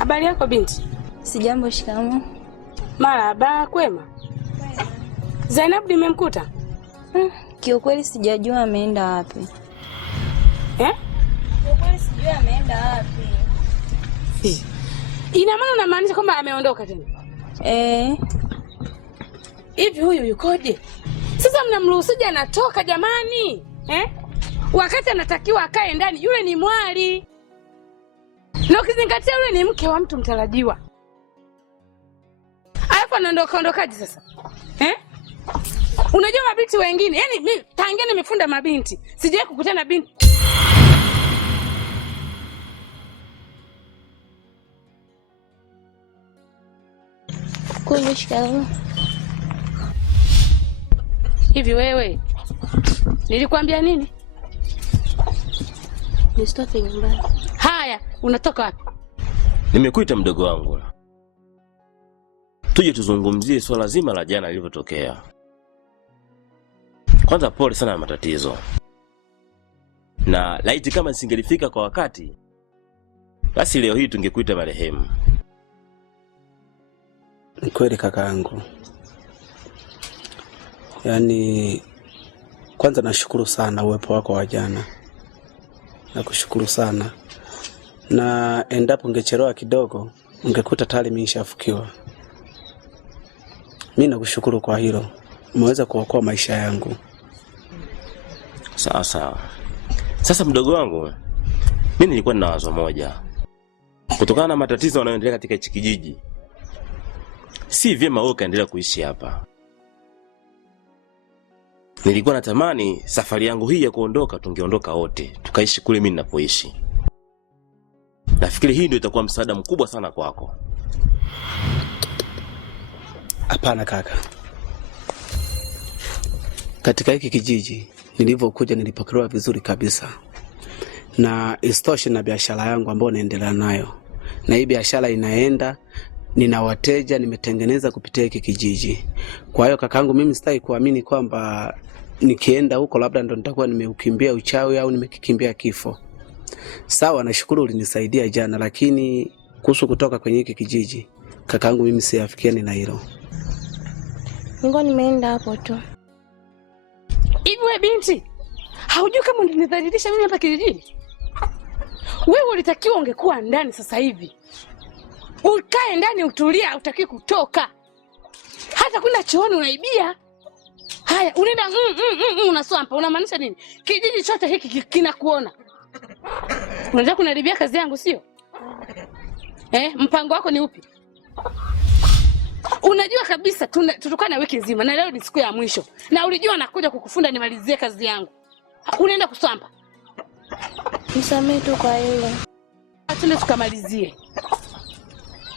Habari yako binti? Sijambo, shikamoo. Marahaba, kwema? Zainab nimemkuta? Kiukweli sijajua ameenda wapi. Kiukweli sijui ameenda wapi. Ina maana unamaanisha kwamba ameondoka tena? Hivi huyu yukoje? Sasa mnamruhusuje anatoka jamani? Wakati anatakiwa akae ndani, yule ni mwali. Na ukizingatia yule ni mke wa mtu mtarajiwa. Alafu anaondokaje sasa? Unajua mabinti wengine, yani mimi tangia nimefunda mabinti, sijawahi kukutana na binti. Shikamoo. Hivi wewe, nilikwambia nini? Nisitoke nyumbani. Haya, unatoka wapi? Nimekuita mdogo wangu, tuje tuzungumzie swala zima la jana lilivyotokea. Kwanza pole sana na matatizo. Na laiti kama nisingelifika kwa wakati, basi leo hii tungekuita marehemu. Ni kweli kakaangu. Yaani kwanza nashukuru sana uwepo wako wa jana. Nakushukuru sana. Na endapo ungechelewa kidogo, ungekuta tayari mimi nishafukiwa. Mimi nakushukuru kwa hilo. Umeweza kuokoa maisha yangu. Sawa sawa. Sasa mdogo wangu, mimi nilikuwa na wazo moja. Kutokana na matatizo yanayoendelea katika hichi kijiji, si vyema wewe kaendelea kuishi hapa. Nilikuwa natamani safari yangu hii ya kuondoka tungeondoka wote, tukaishi kule mimi ninapoishi. Nafikiri hii ndio itakuwa msaada mkubwa sana kwako. Hapana kaka. Katika hiki kijiji nilivyokuja nilipokelewa vizuri kabisa. Na istoshe na biashara yangu ambayo naendelea nayo. Na hii biashara inaenda, nina wateja nimetengeneza kupitia hiki kijiji. Kwa hiyo kakaangu mimi sitaki kuamini kwamba nikienda huko labda ndo nitakuwa nimeukimbia uchawi au nimekikimbia kifo. Sawa, nashukuru ulinisaidia jana, lakini kuhusu kutoka kwenye hiki kijiji, kakaangu mimi siafikiani na hilo. Ngo nimeenda hapo tu. Hivi wewe binti, haujui kama unanidhalilisha mimi hapa kijijini? Wewe ulitakiwa ungekuwa ndani sasa hivi. Ukae ndani utulia, hutaki kutoka. Hata kwenda chooni unaibia. Haya, unaenda unaswampa, unamaanisha nini? Kijiji chote hiki kinakuona. Unataka kunaribia kazi yangu, sio? Mpango wako ni upi? Unajua kabisa tutukana wiki nzima na leo ni siku ya mwisho. Na ulijua nakuja kukufunda nimalizie kazi yangu. Unaenda kuswampa. Nisamehe tu kwa hilo. Twende tukamalizie.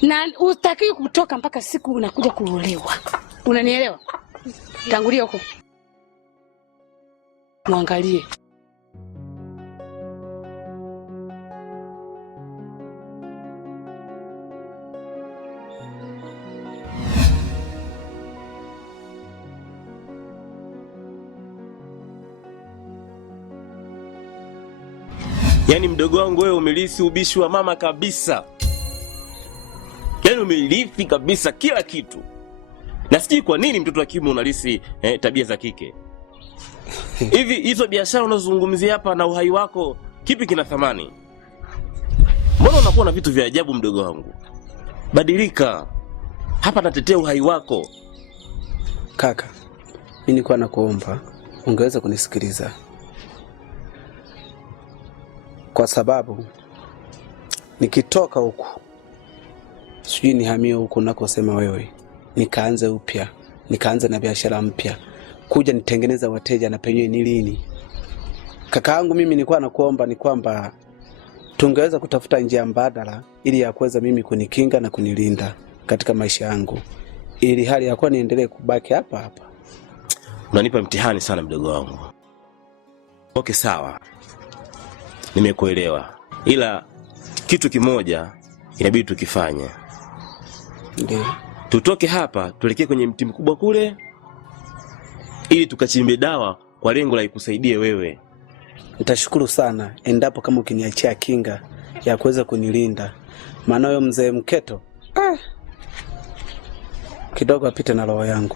Na utaki kutoka mpaka siku unakuja kuolewa. Unanielewa? Tangulia huko. Muangalie. Yaani mdogo wangu wewe umelisi ubishi wa mama kabisa. Yaani umelifi kabisa kila kitu. Na sijui kwa nini mtoto wa kiume unalisi tabia za kike. Hivi hizo biashara unazozungumzia hapa na uhai wako, kipi kina thamani? Mbona unakuwa na vitu vya ajabu mdogo wangu? Badilika. Hapa natetea uhai wako. Kaka, mimi nilikuwa nakuomba ungeweza kunisikiliza. Kwa sababu nikitoka huku, sijui nihamie huku nakosema wewe, nikaanze upya, nikaanze na biashara mpya, kuja nitengeneza wateja na penyewe ni lini? Kakaangu mimi nilikuwa nakuomba ni kwamba tungeweza kutafuta njia mbadala ili ya kuweza mimi kunikinga na kunilinda katika maisha yangu, ili hali ya kuwa niendelee kubaki hapa hapa. Unanipa mtihani sana mdogo wangu. Okay, sawa. Nimekuelewa. Ila kitu kimoja inabidi tukifanye. Ndiyo. Tutoke hapa, tuelekee kwenye mti mkubwa kule ili tukachimbe dawa kwa lengo la ikusaidie wewe. Nitashukuru sana endapo kama ukiniachia kinga ya kuweza kunilinda maana huyo mzee Mketo kidogo apite na roho yangu.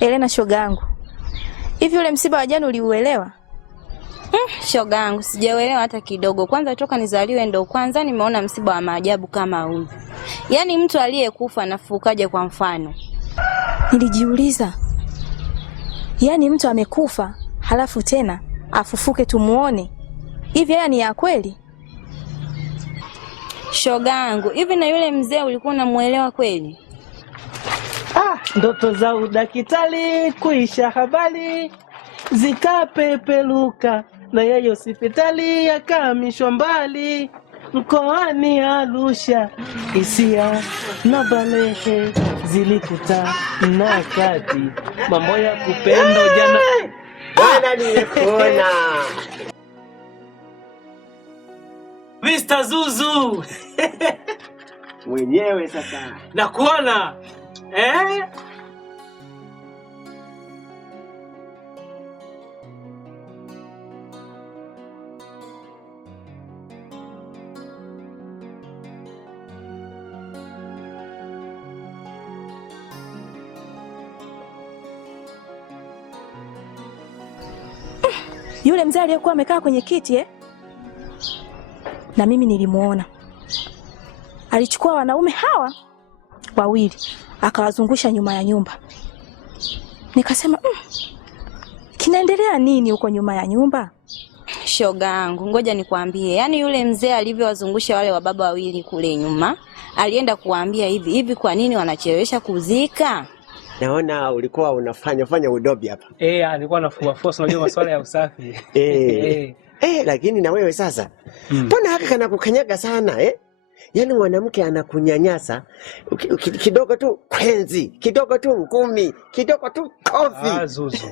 Elena shogangu, hivi ule msiba wa jana uliuelewa? Shogangu, sijauelewa hata kidogo. Kwanza toka nizaliwe ndo kwanza nimeona msiba wa maajabu kama huu. Yaani mtu aliyekufa anafukaje kwa mfano? Nilijiuliza, yaani mtu amekufa halafu tena afufuke tumuone, hivi haya ni ya kweli? Shogangu, hivi na yule mzee ulikuwa unamuelewa kweli? Ndoto za udakitali kuisha habari zikapepeluka, na yeye hospitali yakamishwa mbali. Mkoani Arusha hisia na balehe zilikuta na kati, mambo ya kupenda jana. Bwana nimekuona Mr. Zuzu. mwenyewe sasa. Nakuona. Yule mzee aliyekuwa amekaa kwenye kiti na mimi nilimuona. Alichukua wanaume hawa wawili akawazungusha nyuma ya nyumba. Nikasema kinaendelea nini huko nyuma ya nyumba? Shogangu, ngoja nikwambie. Yaani yule mzee alivyowazungusha wale wababa wawili kule nyuma, alienda kuwaambia hivi, kwa nini wanachelewesha kuzika? Naona ulikuwa unafanya udobi hapa. Alikuwa anafua unajua masuala ya usafi. Lakini na wewe sasa. Mbona haka kana kukanyaga sana Yaani mwanamke anakunyanyasa kidogo tu kwenzi, kidogo tu ngumi, kidogo tu kofi. Zuzu.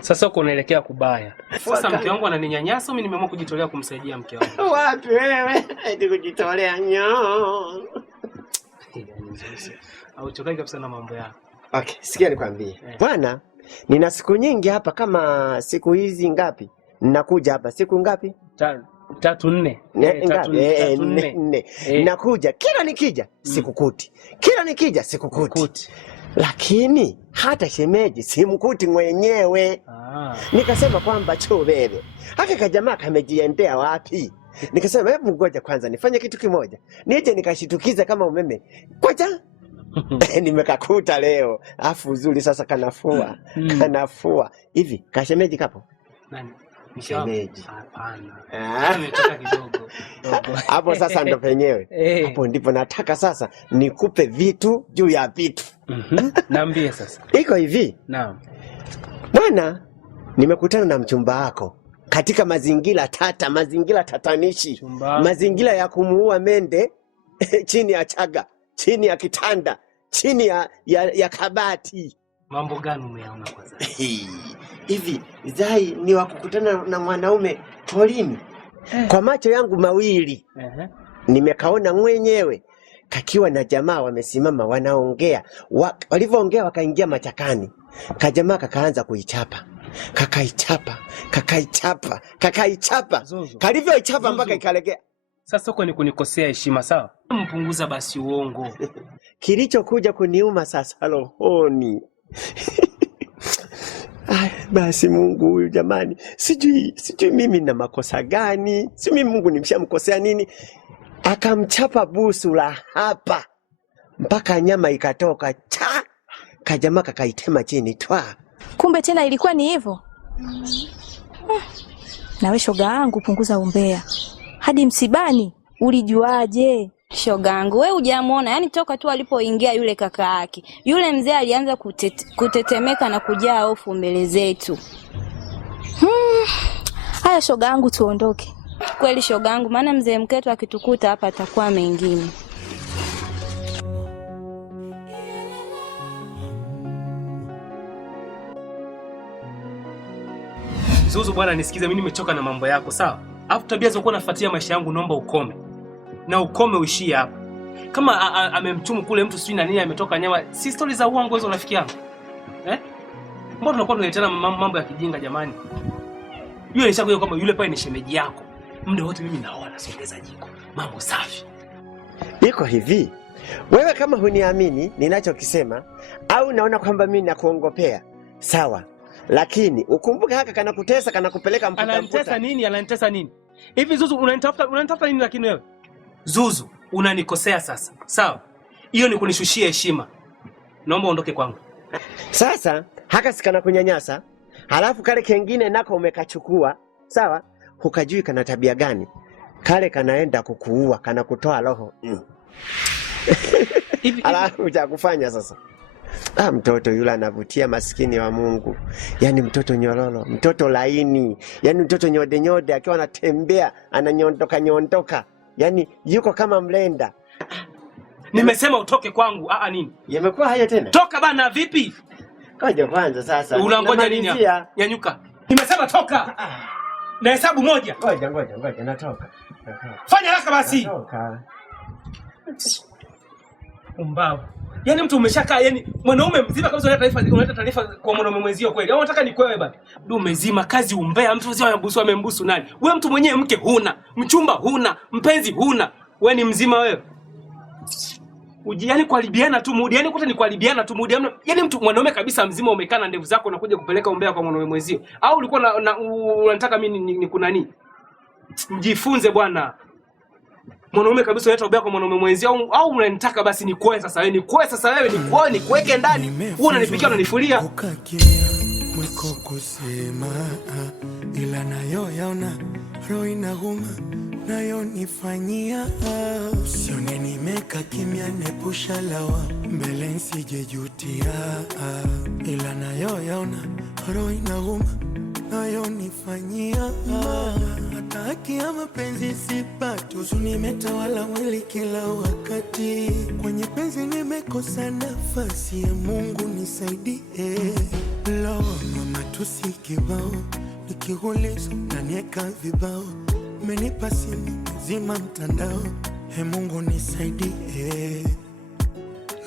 Sasa uko unaelekea kubaya. Sasa mke wangu ananinyanyasa, mimi nimeamua kujitolea kumsaidia mke wangu. Wapi wewe? Eti kujitolea nyo. Au chokai kabisa na mambo yako. Okay, sikia nikwambie. Bwana, nina siku nyingi hapa, kama siku hizi ngapi? Ninakuja hapa siku ngapi? 3 4. 4. Nakuja kila nikija sikukuti. Kila nikija sikukuti. Lakini hata shemeji simkuti mwenyewe. Nikasema kwamba bebe. Haka kajamaa kamejiendea wapi? Nikasema hebu ngoja kwanza nifanye kitu kimoja. Nije nikashitukiza kama umeme. Kwaja nimekakuta leo. Afu uzuri sasa kanafua. Kanafua. Hivi kashemeji kapo? Nani? Shemeji. Hapana. Ametoka kidogo. Hapo sasa ndo penyewe. Hapo ndipo nataka sasa nikupe vitu juu ya vitu. Naambie sasa. Iko hivi. Naam. Bwana, nimekutana na mchumba wako katika mazingira tata, mazingira tatanishi. Mazingira ya kumuua mende chini ya chaga, chini ya kitanda, chini ya kabati. Mambo gani umeona kwanza? Hivi Zai ni wakukutana na mwanaume polini. Kwa macho yangu mawili. Nimekaona mwenyewe kakiwa na jamaa wamesimama wanaongea. Walivyoongea wakaingia machakani. Kajamaa kakaanza kuichapa. Kakaichapa. Kalivyoichapa mpaka ikalegea. Sasa huko ni kunikosea heshima, sawa? Mpunguza basi uongo. Kilichokuja kuniuma sasa rohoni. Basi Mungu huyu jamani, sijui mimi na makosa gani, si mimi Mungu nimshamkosea nini? Akamchapa busu la hapa mpaka nyama ikatoka cha, kajamaa kakaitema chini twa. Kumbe tena ilikuwa ni hivyo. Nawe shoga yangu punguza umbea. Hadi msibani ulijuaje? Shogangu, wewe hujamuona? Yaani toka tu alipoingia yule kaka yake, yule mzee alianza kutetemeka na kujaa hofu mbele zetu. Haya shoga yangu, tuondoke. Kweli shoga yangu, maana mzee mketu akitukuta hapa atakuwa mengine. Zuzu bwana, nisikize, mimi nimechoka na mambo yako, sawa? Alafu tabia zako unafuatia maisha yangu, naomba ukome. Na ukome uishie hapa. Kama amemchumu kule mtu sijui na nini ametoka nyama, si stories za uongo hizo rafiki yangu. Mbona tunakuwa tunaletana mambo ya kijinga jamani? Yule nishakuja kwamba yule pale ni shemeji yako. Muda wote mimi naona sogeza jiko. Mambo safi. Iko hivi. Wewe kama huniamini ninachokisema au naona kwamba mimi nakuongopea, sawa. Lakini ukumbuke haka kanakutesa, kanakupeleka mputa. Ananitesa nini? Ananitesa nini? Hivi Zuzu unanitafuta nini lakini wewe? Zuzu, unanikosea sasa. Sawa? Hiyo ni kunishushia heshima. Naomba uondoke kwangu. Sasa haka sikana kunyanyasa, halafu kale kengine nako umekachukua, sawa? Hukajui kana tabia gani? Kale kanaenda kukuua, kana kutoa roho. Halafu cha kufanya sasa. Mtoto yule anavutia, maskini wa Mungu. Yaani mtoto nyororo, mtoto laini, yaani mtoto nyode nyode, akiwa anatembea ananyondoka. Yaani yuko kama mlenda. Nimesema utoke kwangu. Nini? Yamekuwa haya tena? Toka bana, vipi? Ngoja kwanza sasa. Unangoja nini hapa? Nyanyuka. Nimesema toka. Na hesabu moja. Ngoja natoka. Fanya haraka basi. Natoka. Umbavu. Yaani mtu umeshakaa, yaani mwanaume mzima kabisa unaleta taarifa kwa mwanaume mwenzio kweli. Au unataka ni kwewe bana? Dume mzima kazi umbea, mtu mzima amembusu nani? Wewe mtu mwenyewe mke huna, mchumba huna, mpenzi huna. Wewe ni mzima wewe. Yaani kuharibiana tu mood, yaani kuta ni kuharibiana tu mood. Yaani mtu mwanaume kabisa mzima umekaa na ndevu zako unakuja kupeleka umbea kwa mwanaume mwenzio. Au ulikuwa unataka mimi ni kuna nini? Mjifunze bwana. Mwanaume kabisa unaleta umbea kwa mwanaume mwenzio au unanitaka basi nikuoe sasa wewe? Nikuoe sasa wewe, nikuoe nikuweke ndani. Wewe unanipikia unanifulia. Mwiko kusema ila nayo yaona roho inaguma nayo nifanyia. Usione nimeka kimya, nepusha lawa mbele nsijejutia. Ila nayo yaona roho inaguma nayo nifanyia. Hata haki ya mapenzi sipati, huzuni imetawala mwili kila wakati. Kwenye penzi nimekosa nafasi, ya Mungu nisaidie. Mama tusikibao, nikiguliza nanieka vibao. Umenipa simu zima mtandao, he Mungu nisaidie.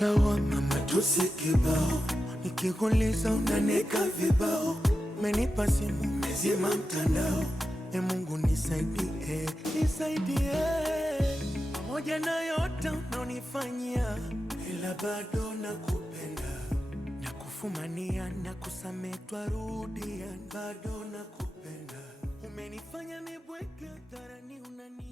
Mama tusikibao, nikiguliza unanieka vibao. Umenipa simu zima mtandao, he Mungu nisaidie. Pamoja na yote unanifanyia, ila bado nakupenda. Nakufumania na kusametwa rudia, bado nakupenda. Umenifanya nibweke dharani unani